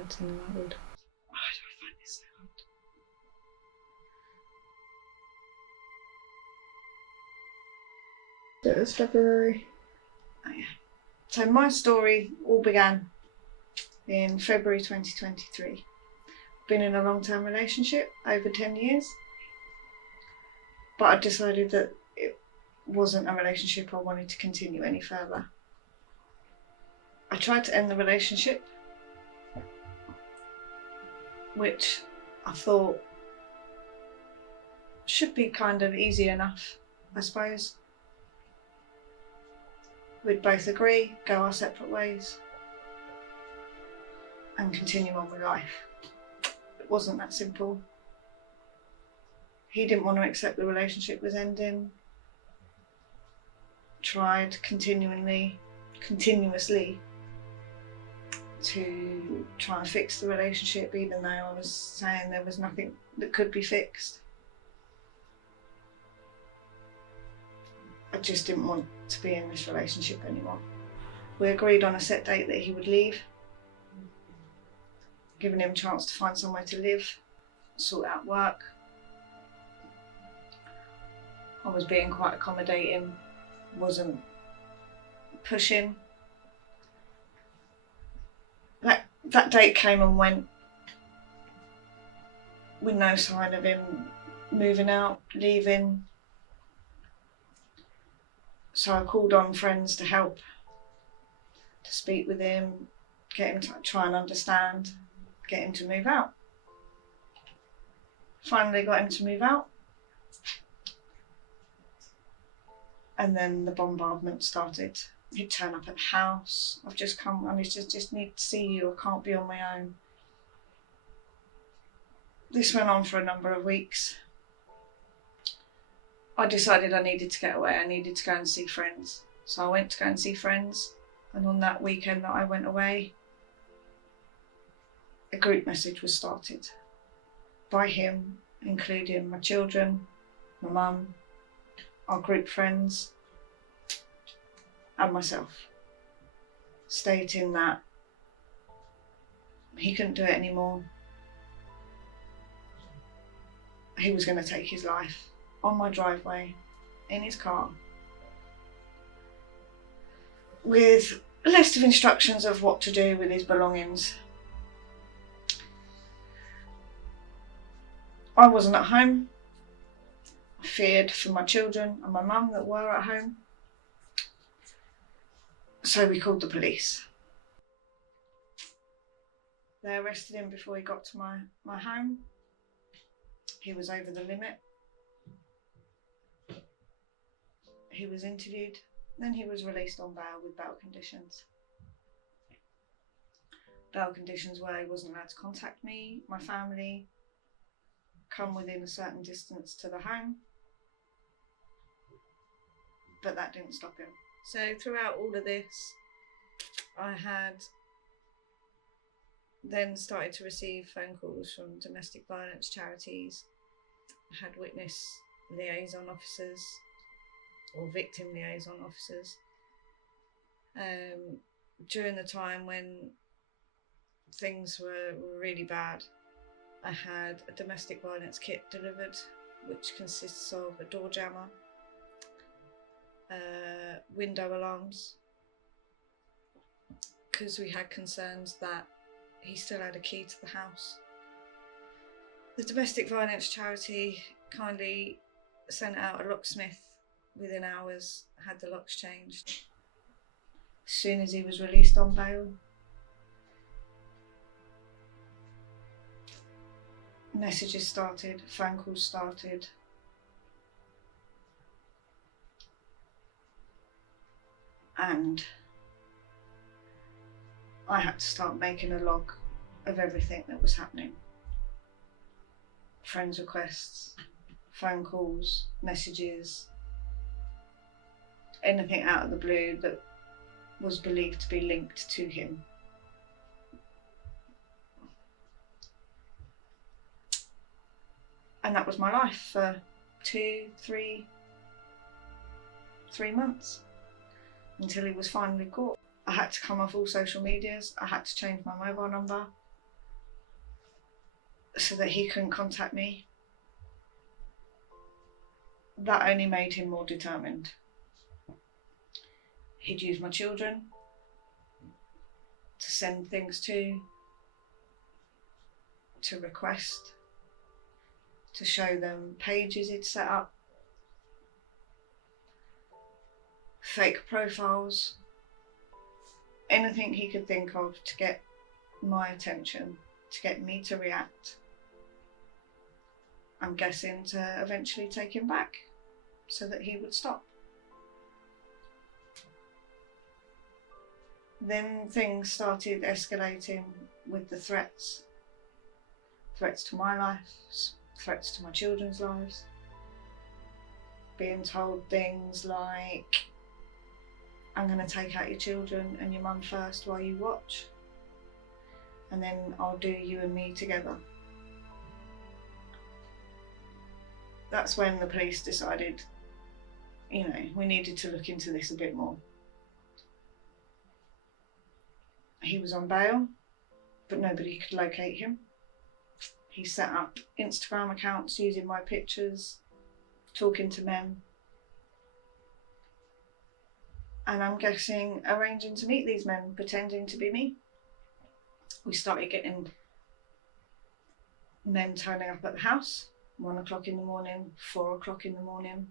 words in the right order. Why do I find this so hard? It was February. Oh yeah. So my story all began in February 2023. Been in a long-term relationship, over 10 years. But I decided that it wasn't a relationship I wanted to continue any further. I tried to end the relationship, which I thought should be kind of easy enough, I suppose. We'd both agree, go our separate ways, and continue on with life. It wasn't that simple. He didn't want to accept the relationship was ending. Tried continuously to try and fix the relationship, even though I was saying there was nothing that could be fixed. I just didn't want to be in this relationship anymore. We agreed on a set date that he would leave, giving him a chance to find somewhere to live, sort out work. I was being quite accommodating, wasn't pushing. That date came and went with no sign of him moving out, leaving. So I called on friends to help, to speak with him, get him to try and understand, get him to move out. Finally got him to move out. And then the bombardment started. He'd turn up at the house. I've just come, I just need to see you. I can't be on my own. This went on for a number of weeks. I decided I needed to get away. I needed to go and see friends. So I went to go and see friends. And on that weekend that I went away, a group message was started by him, including my children, my mum, our group friends, and myself, stating that he couldn't do it anymore. He was going to take his life on my driveway, in his car, with a list of instructions of what to do with his belongings. I wasn't at home. I feared for my children and my mum that were at home. So we called the police. They arrested him before he got to my home. He was over the limit. He was interviewed, then he was released on bail with bail conditions. Bail conditions where he wasn't allowed to contact me, my family, come within a certain distance to the home. But that didn't stop him. So throughout all of this, I had then started to receive phone calls from domestic violence charities. I had witness liaison officers or victim liaison officers. During the time when things were really bad, I had a domestic violence kit delivered, which consists of a door jammer, window alarms, because we had concerns that he still had a key to the house. The domestic violence charity kindly sent out a locksmith within hours, had the locks changed. As soon as he was released on bail, messages started, phone calls started. And I had to start making a log of everything that was happening. Friends requests, phone calls, messages, anything out of the blue that was believed to be linked to him. And that was my life for 3 months until he was finally caught. I had to come off all social medias. I had to change my mobile number. so that he couldn't contact me. That only made him more determined. He'd use my children to send things to request, to show them pages he'd set up, fake profiles, anything he could think of to get my attention, to get me to react. I'm guessing to eventually take him back so that he would stop. Then things started escalating with the threats. Threats to my life, threats to my children's lives. Being told things like, I'm going to take out your children and your mum first while you watch, and then I'll do you and me together. That's when the police decided, we needed to look into this a bit more. He was on bail, but nobody could locate him. He set up Instagram accounts using my pictures, talking to men, and I'm guessing arranging to meet these men, pretending to be me. We started getting men turning up at the house, 1 o'clock in the morning, 4 o'clock in the morning,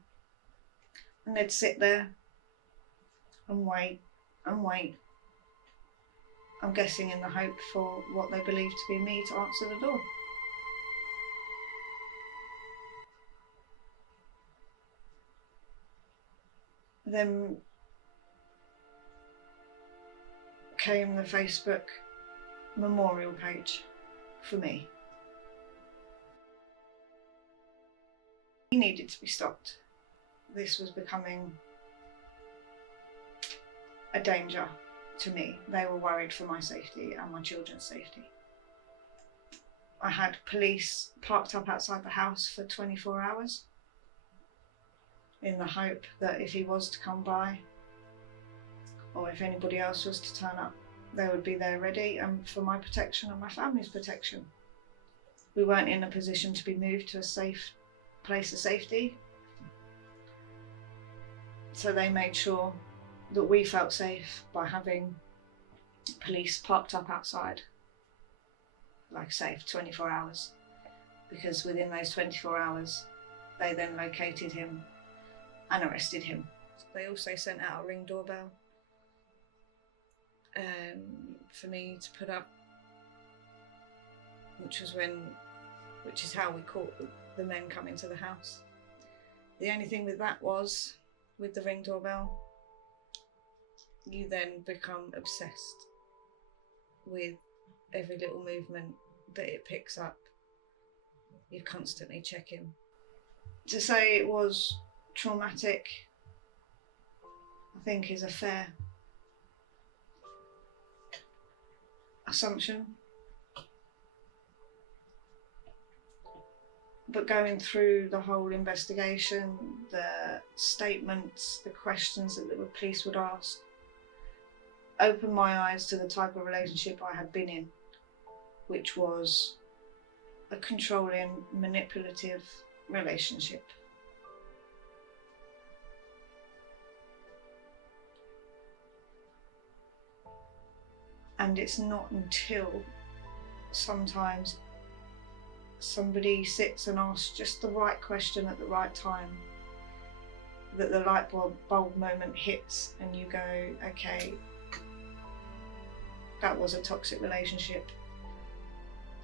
and they'd sit there and wait and wait. I'm guessing in the hope for what they believed to be me to answer the door. Then came the Facebook memorial page for me. He needed to be stopped. This was becoming a danger to me. They were worried for my safety and my children's safety. I had police parked up outside the house for 24 hours in the hope that if he was to come by, or if anybody else was to turn up, they would be there ready and for my protection and my family's protection. We weren't in a position to be moved to a safe place of safety, so they made sure that we felt safe by having police parked up outside, like I say, for 24 hours, because within those 24 hours they then located him and arrested him. They also sent out a Ring doorbell for me to put up, which is how we caught the men coming to the house. The only thing with that was, with the Ring doorbell, you then become obsessed with every little movement that it picks up. You're constantly checking. To say it was traumatic, I think, is a fair assumption. But going through the whole investigation, the statements, the questions that the police would ask, opened my eyes to the type of relationship I had been in, which was a controlling, manipulative relationship. And it's not until sometimes somebody sits and asks just the right question at the right time that the light bulb moment hits and you go, okay, that was a toxic relationship.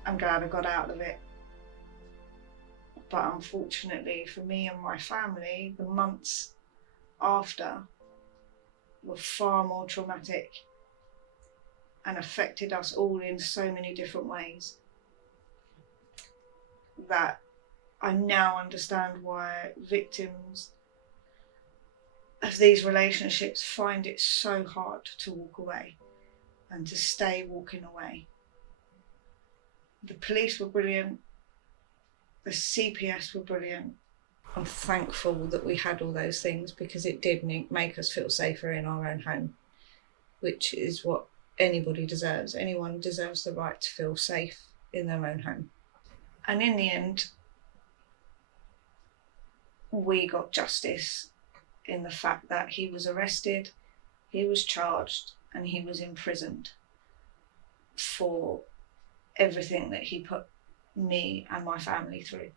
I'm glad I got out of it. But unfortunately for me and my family, the months after were far more traumatic and affected us all in so many different ways that I now understand why victims of these relationships find it so hard to walk away and to stay walking away. The police were brilliant. The CPS were brilliant. I'm thankful that we had all those things because it did make us feel safer in our own home, which is what anybody deserves. Anyone deserves the right to feel safe in their own home. And in the end, we got justice in the fact that he was arrested, he was charged, and he was imprisoned for everything that he put me and my family through.